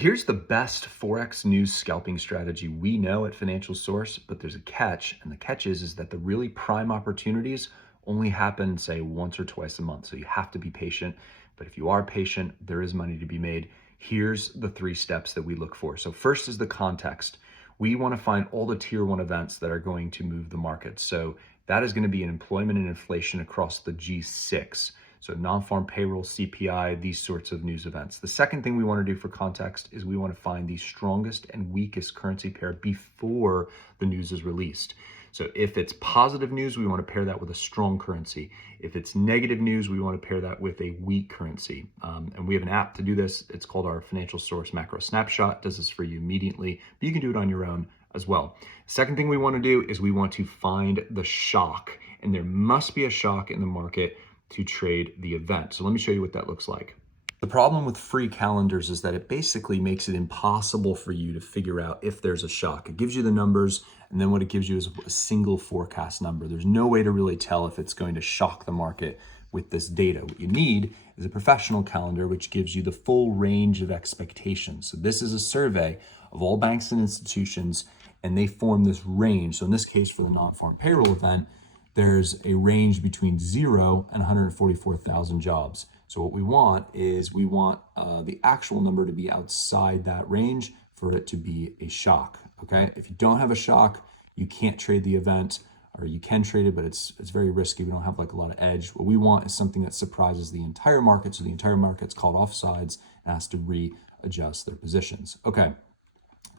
Here's the best Forex news scalping strategy we know at Financial Source, but there's a catch, and the catch is that the really prime opportunities only happen, say, once or twice a month. So you have to be patient, but if you are patient, there is money to be made. Here's the 3 steps that we look for. So first is the context. We want to find all the tier 1 events that are going to move the market. So that is going to be employment and inflation across the G6. So non-farm payroll, CPI, these sorts of news events. The second thing we want to do for context is we want to find the strongest and weakest currency pair before the news is released. So if it's positive news, we want to pair that with a strong currency. If it's negative news, we want to pair that with a weak currency. And we have an app to do this. It's called our Financial Source Macro Snapshot. It does this for you immediately, but you can do it on your own as well. Second thing we want to do is we want to find the shock, and there must be a shock in the market to trade the event. So let me show you what that looks like. The problem with free calendars is that it basically makes it impossible for you to figure out if there's a shock. It gives you the numbers, and then what it gives you is a single forecast number. There's no way to really tell if it's going to shock the market with this data. What you need is a professional calendar, which gives you the full range of expectations. So this is a survey of all banks and institutions, and they form this range. So in this case, for the non-farm payroll event, there's a range between 0 and 144,000 jobs. So what we want is the actual number to be outside that range for it to be a shock, okay? If you don't have a shock, you can't trade the event, or you can trade it, but it's very risky. We don't have like a lot of edge. What we want is something that surprises the entire market, so the entire market's called offsides and has to readjust their positions. Okay,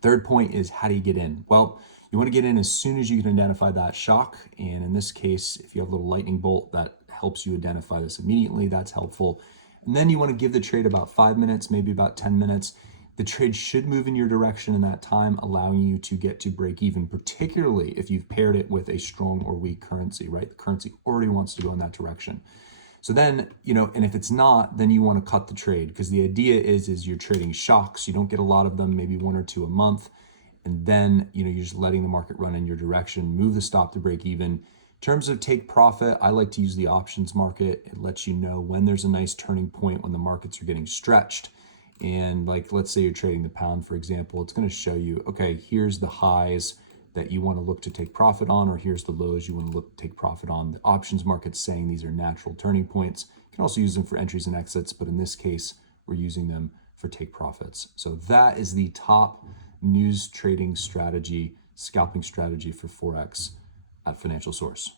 third point is, how do you get in? Well, you want to get in as soon as you can identify that shock. And in this case, if you have a little lightning bolt that helps you identify this immediately, that's helpful. And then you want to give the trade about 5 minutes, maybe about 10 minutes. The trade should move in your direction in that time, allowing you to get to break even, particularly if you've paired it with a strong or weak currency, right? The currency already wants to go in that direction. So then, and if it's not, then you want to cut the trade, because the idea is you're trading shocks. You don't get a lot of them, maybe 1 or 2 a month. And then, you're just letting the market run in your direction, move the stop to break even. In terms of take profit, I like to use the options market. It lets you know when there's a nice turning point, when the markets are getting stretched. And like, let's say you're trading the pound, for example, it's going to show you, okay, here's the highs that you want to look to take profit on, or here's the lows you want to look to take profit on. The options market's saying these are natural turning points. You can also use them for entries and exits, but in this case, we're using them for take profits. So that is the top news trading strategy, scalping strategy for Forex at Financial Source.